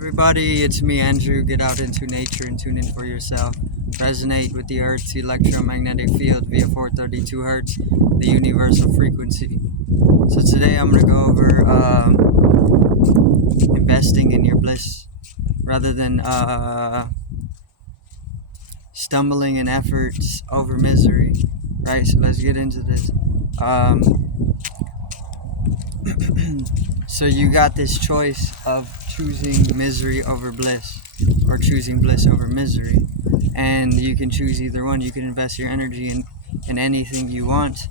Everybody, it's me, Andrew. Get out into nature and tune in for yourself. Resonate with the Earth's electromagnetic field via 432 hertz, the universal frequency. So today I'm going to go over investing in your bliss rather than stumbling in efforts over misery. Right, so let's get into this. So you got this choice of choosing misery over bliss or choosing bliss over misery, and you can choose either one. You can invest your energy in anything you want,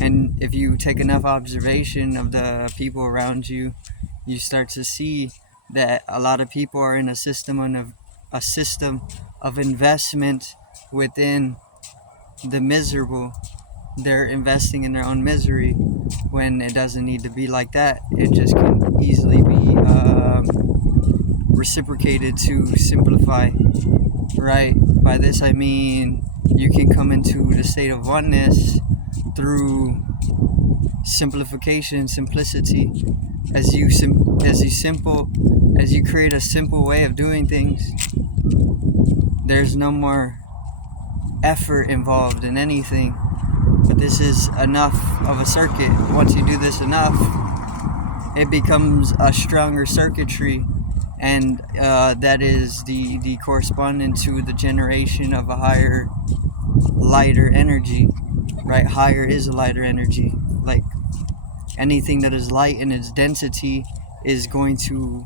and if you take enough observation of the people around you, you start to see that a lot of people are in a system of investment within the miserable. They're investing in their own misery when it doesn't need to be like that. It just can easily be reciprocated to simplify, right? By this I mean you can come into the state of oneness through simplification, simplicity. As you create a simple way of doing things, there's no more effort involved in anything. But this is enough of a circuit. Once you do this enough, it becomes a stronger circuitry, and that is the corresponding to the generation of a higher, lighter energy, right? Higher is a lighter energy. Like anything that is light in its density is going to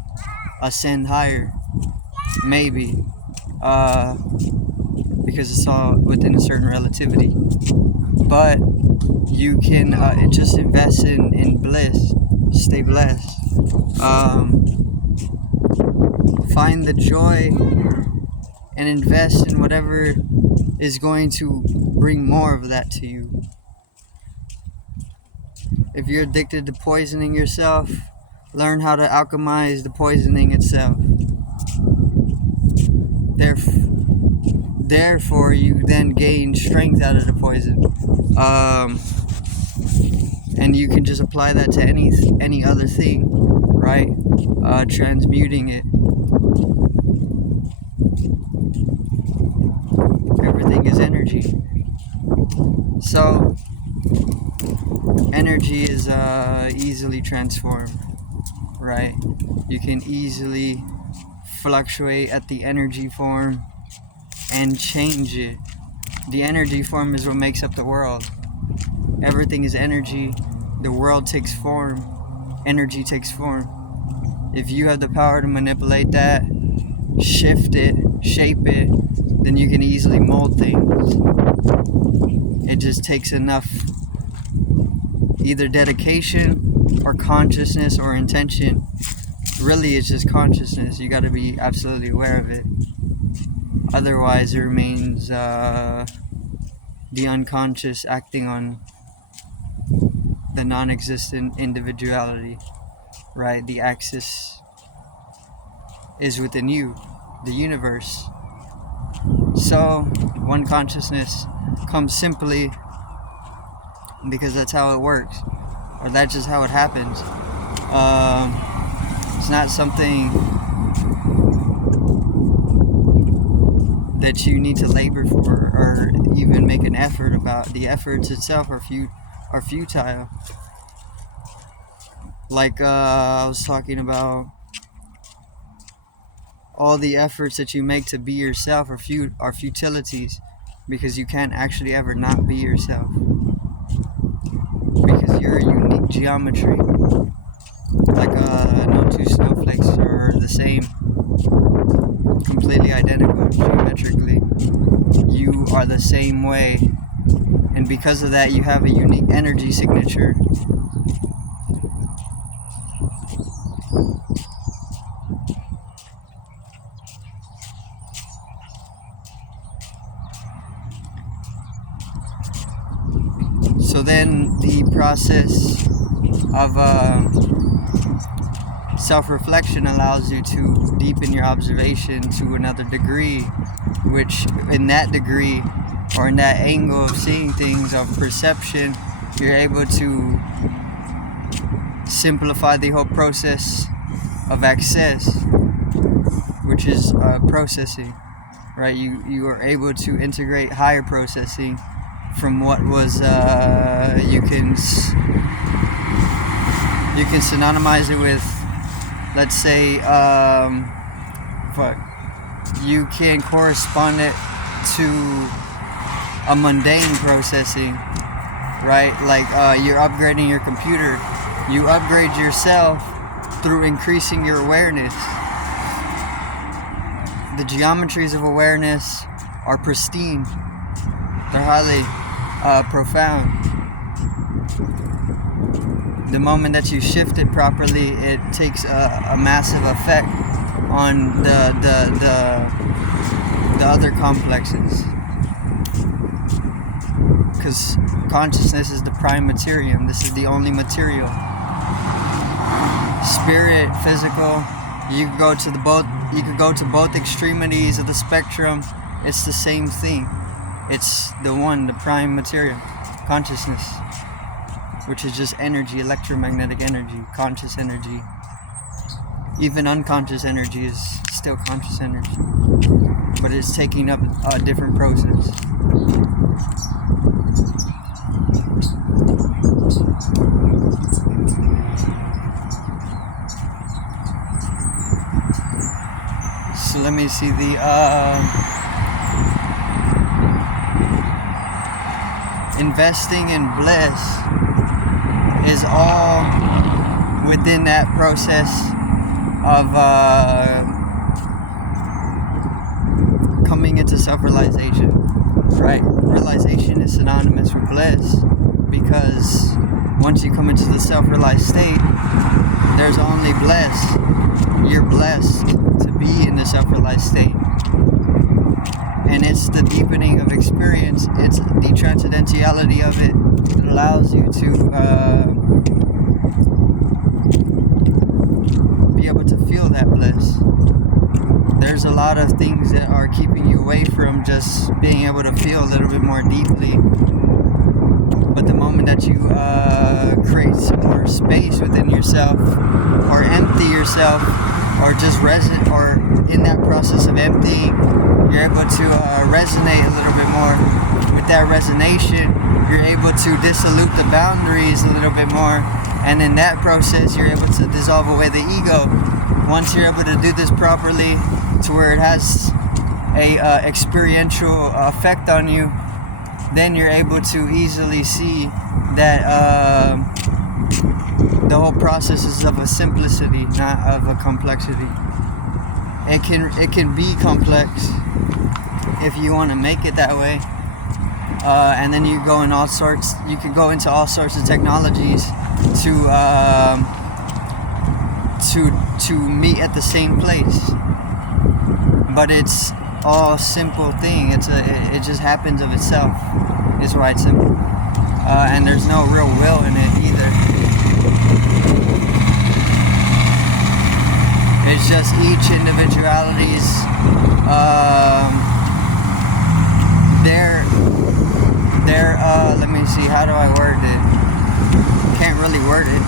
ascend higher, maybe, because it's all within a certain relativity. But you can just invest in bliss. Stay blessed. Find the joy and invest in whatever is going to bring more of that to you. If you're addicted to poisoning yourself, learn how to alchemize the poisoning itself. Therefore, you then gain strength out of the poison, and you can just apply that to any other thing, right? Transmuting it. Everything is energy. So, energy is easily transformed, right? You can easily fluctuate at the energy form and change it. The energy form is what makes up the world. Everything is energy. The world takes form. Energy takes form. If you have the power to manipulate that, shift it, shape it, then you can easily mold things. It just takes enough either dedication or consciousness or intention. Really, it's just consciousness. You got to be absolutely aware of it. Otherwise, it remains the unconscious acting on the non-existent individuality, right? The axis is within you, the universe. So, one consciousness comes simply because that's how it works, or that's just how it happens. It's not something that you need to labor for or even make an effort about. The efforts itself are futile. Like I was talking about, all the efforts that you make to be yourself are futilities, because you can't actually ever not be yourself, because you're a unique geometry. Like no two snowflakes are the same, completely identical geometrically. You are the same way, and because of that you have a unique energy signature. So then the process of self-reflection allows you to deepen your observation to another degree, which in that degree, or in that angle of seeing things, of perception, you're able to simplify the whole process of excess, which is processing, right? You are able to integrate higher processing from what was you can synonymize it with, let's say, you can correspond it to a mundane processing, right? Like you're upgrading your computer. You upgrade yourself through increasing your awareness. The geometries of awareness are pristine. They're highly profound. The moment that you shift it properly, it takes a massive effect on the other complexes. Because consciousness is the prime materium. This is the only material. Spirit, physical. You could go to both extremities of the spectrum. It's the same thing. It's the prime material, consciousness, which is just energy, electromagnetic energy, conscious energy. Even unconscious energy is still conscious energy, but it's taking up a different process. So let me see the investing in bliss is all within that process of coming into self-realization, right? Realization is synonymous with bliss, because once you come into the self-realized state, there's only bliss. You're blessed to be in the self-realized state. And it's the deepening of experience. It's the transcendentality of it. It allows you to be able to feel that bliss. There's a lot of things that are keeping you away from just being able to feel a little bit more deeply. But the moment that you create some more space within yourself, or empty yourself, or just or in that process of emptying, you're able to resonate a little bit more. With that resonation, you're able to dissolute the boundaries a little bit more, and in that process, you're able to dissolve away the ego. Once you're able to do this properly, to where it has a experiential effect on you, then you're able to easily see that the whole process is of a simplicity, not of a complexity. It can be complex if you want to make it that way, and then you go in you could go into all sorts of technologies to meet at the same place. But it's all simple thing. It just happens of itself. Is why it's simple, and there's no real will in it either. It's just each individuality's let me see, how do I word it? Can't really word it,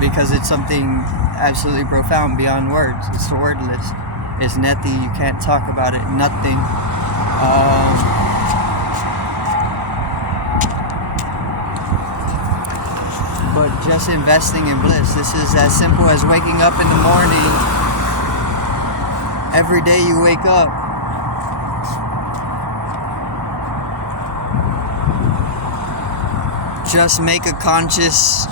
because it's something absolutely profound beyond words. It's wordless. It's nothing. You can't talk about it. Nothing. But just investing in bliss. This is as simple as waking up in the morning. Every day you wake up, just make it a conscious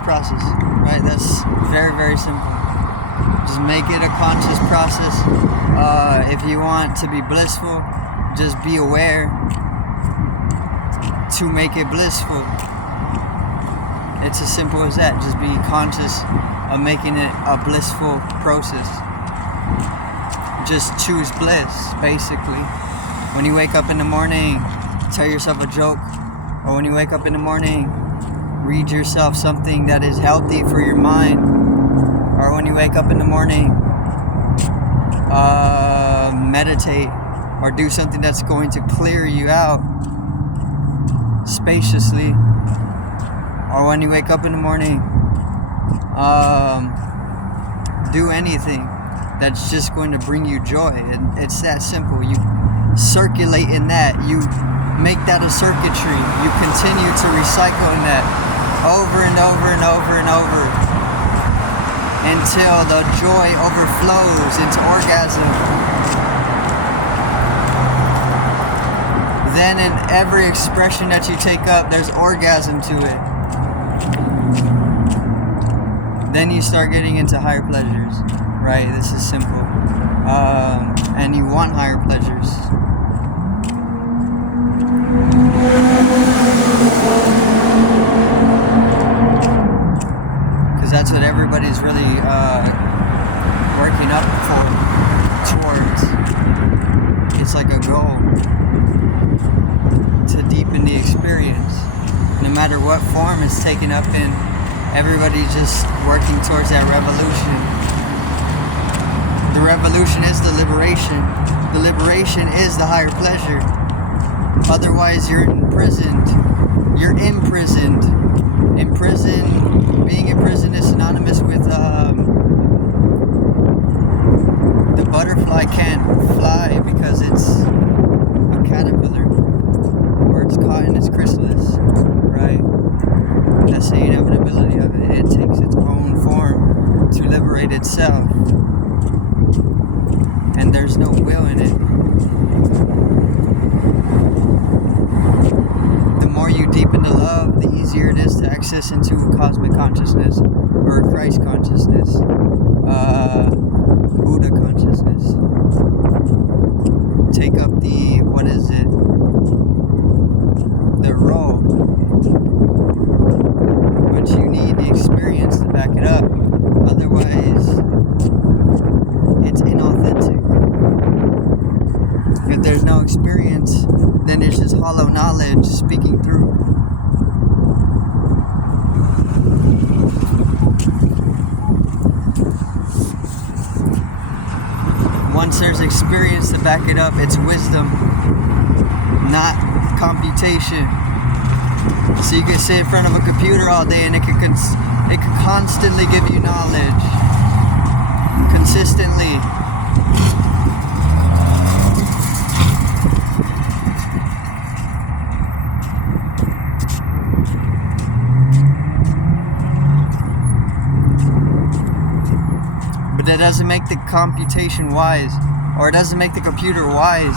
process, right? That's very, very simple. Just make it a conscious process. If you want to be blissful, just be aware to make it blissful. It's as simple as that. Just be conscious of making it a blissful process. Just choose bliss, basically. When you wake up in the morning, tell yourself a joke. Or when you wake up in the morning, read yourself something that is healthy for your mind. Or when you wake up in the morning, meditate. Or do something that's going to clear you out spaciously. Or when you wake up in the morning, do anything that's just going to bring you joy. And it's that simple. You circulate in that. You make that a circuitry. You continue to recycle in that over and over and over and over until the joy overflows into orgasm. Then in every expression that you take up, there's orgasm to it. Then you start getting into higher pleasures, right? This is simple. And you want higher pleasures. Because that's what everybody's really working up towards. It's like a goal to deepen the experience. No matter what form it's taken up in, everybody's just working towards that revolution. The revolution is the liberation. The liberation is the higher pleasure. Otherwise, you're imprisoned. You're imprisoned. Being imprisoned is synonymous with the butterfly can't fly because it's a caterpillar, or it's caught in its chrysalis, right? That's the inevitability of it. It takes its own form to liberate itself. And there's no will in it. The more you deepen the love, the easier it is to access into cosmic consciousness, or Christ consciousness, Buddha consciousness. Take up the role. But you need the experience to back it up. Otherwise, it's inauthentic. If there's no experience, then it's just hollow knowledge speaking through. Once there's experience to back it up, it's wisdom, not computation. So you can sit in front of a computer all day and it can constantly give you knowledge. Consistently. But that doesn't make the computation wise, or it doesn't make the computer wise.